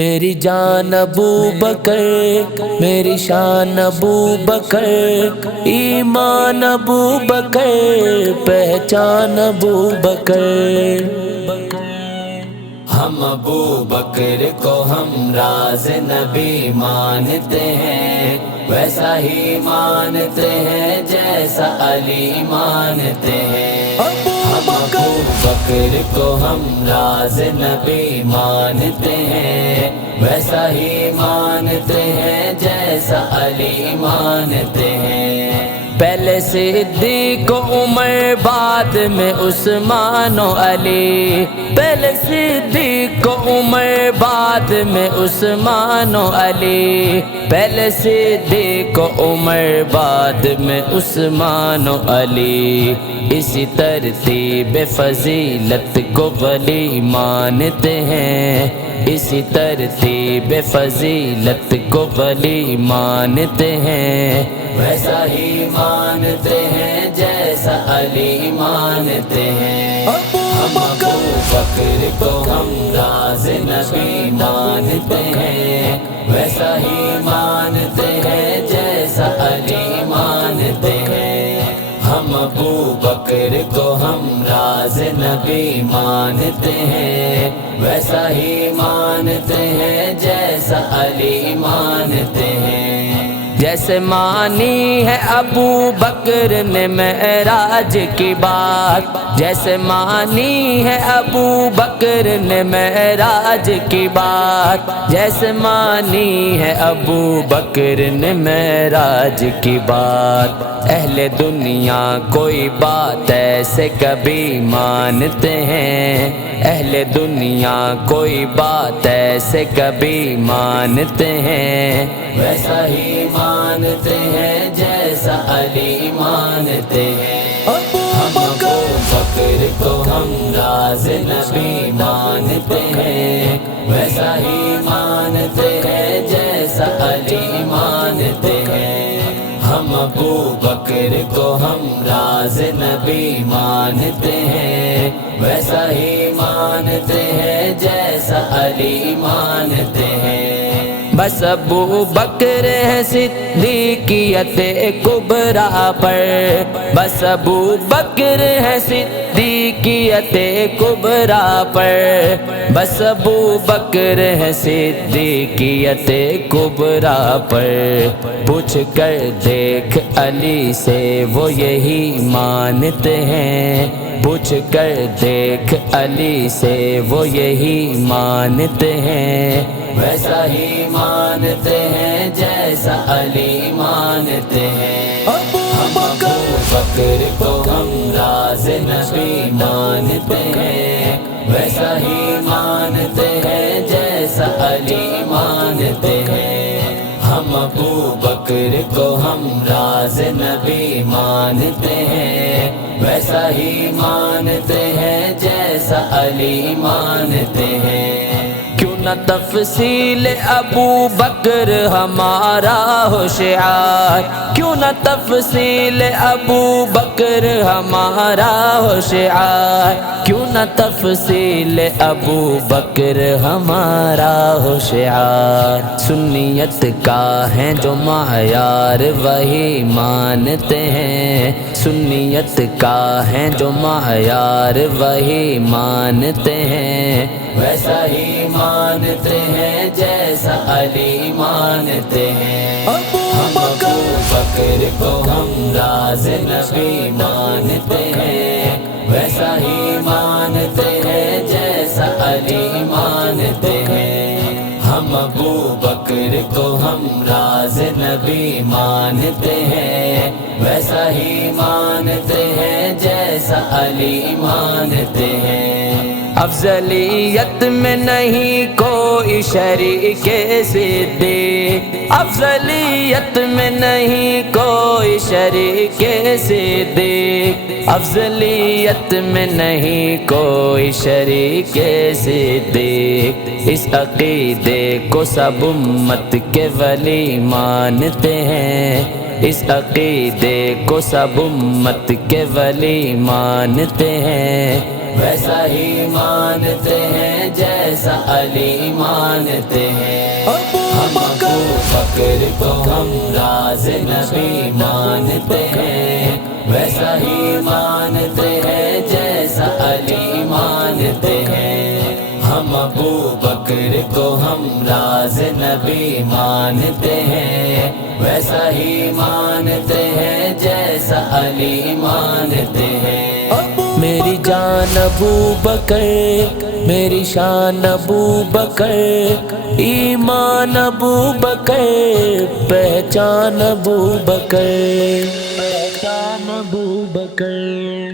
میری جان ابو بکر، میری شان ابو بکر، ایمان ابو بکر، پہچان ابو بکر۔ ہم ابو بکر کو ہم راز نبی مانتے ہیں، ویسا ہی مانتے ہیں جیسا علی مانتے ہیں۔ ہم ابو بکر کو ہم راز نبی مانتے ہیں، ویسا ہی مانتے ہیں جیسا علی مانتے ہیں۔ پہلے صدیق و عمر، بعد میں عثمان و علی، پہلے صدیق و عمر، بعد میں عثمان و علی، پہلے صدیق و عمر، بعد میں عثمان و علی۔ اسی ترتیب فضیلت کو ولی مانتے ہیں، اسی ترتیب فضیلت کو ولی مانتے ہیں، ویسا ہی مانتے ہیں جیسا علی مانتے ہیں۔ ہم ابو بکر کو ہم راز نبی مانتے ہیں، ویسا ہی مانتے ہیں جیسا علی مانتے ہیں۔ ہم ابو بکر کو ہم راز نبی مانتے ہیں، ویسا ہی مانتے ہیں جیسا علی مانتے ہیں۔ جیسے مانی ہے ابو بکر نے معراج کی بات، جیسے مانی ہے ابو بکر نے معراج کی بات، جیسے مانی ہے ابو بکر نے معراج کی بات۔ اہل دنیا کوئی بات ایسے کبھی مانتے ہیں، اہل دنیا کوئی بات ایسے کبھی مانتے ہیں، ویسا ہی مانتے ہیں جیسا علی مانتے ہیں۔ ہم ابو بکر کو ہم راز نبی مانتے ہیں، ویسا ہی مانتے ہیں جیسا علی مانتے ہیں۔ ہم ابو بکر کو ہم راز نبی مانتے ہیں، ویسا ہی مانتے ہیں جیسا علی مانتے ہیں۔ بس ابو بکر ہے صدیقیت کبریٰ پر، بس ابو بکر ہے صدیقیت کبریٰ پر، بس ابو بکر ہے صدیقیت کبریٰ پر۔ پوچھ کر دیکھ علی سے وہ یہی مانتے ہیں، پوچھ کر دیکھ علی سے وہ یہی مانتے ہیں، ویسا ہی مانتے ہیں جیسا علی مانتے ہیں۔ ہم ابو بکر کو ہم راز نبی مانتے ہیں، ویسا ہی مانتے ہیں جیسا علی مانتے ہیں۔ ہم ابو بکر کو ہم راز نبی مانتے ہیں، ویسا ہی مانتے ہیں جیسا علی مانتے ہیں۔ کیوں نہ تفصیل ابو بکر ہمارا ہوشیار، کیوں نہ تفصیل ابو بکر ہمارا ہوشیار، کیوں نہ تفصیل ابو بکر ہمارا ہوشیار۔ سنیت کا ہے جو معیار وہی مانتے ہیں، سنیت کا ہے جو معیار وہی مانتے ہیں، ویسا ہی مانتے ہیں جیسا علی مانتے ہیں۔ ہم ابو بکر کو ہم راز نبی مانتے ہیں، ویسا ہی مانتے ہیں جیسا علی مانتے ہیں۔ ہم ابو بکر کو ہم راز نبی مانتے ہیں، ویسا ہی مانتے ہیں جیسا علی مانتے ہیں۔ افضلیت میں نہیں کوئی شریک صدیق، افضلیت میں نہیں کوئی شریک صدیق، افضلیت میں نہیں کوئی شریک صدیق۔ اس عقیدے کو سب امت کے ولی مانتے ہیں، اس عقیدے کو سب امت کے ولی مانتے ہیں، ویسا ہی مانتے ہیں جیسا علی مانتے ہیں ہم ابو بکر کو ہم راز نبی مانتے ہیں ویسا ہی مانتے ہیں جیسا علی مانتے ہیں ہم ابو بکر کو ہم راز نبی مانتے ہیں ویسا ہی مانتے ہیں جیسا علی مانتے ہیں میری جان ابو بکر میری شان ابو بکر ایمان ابو بکر پہچان ابو بکر پہچان ابو بکر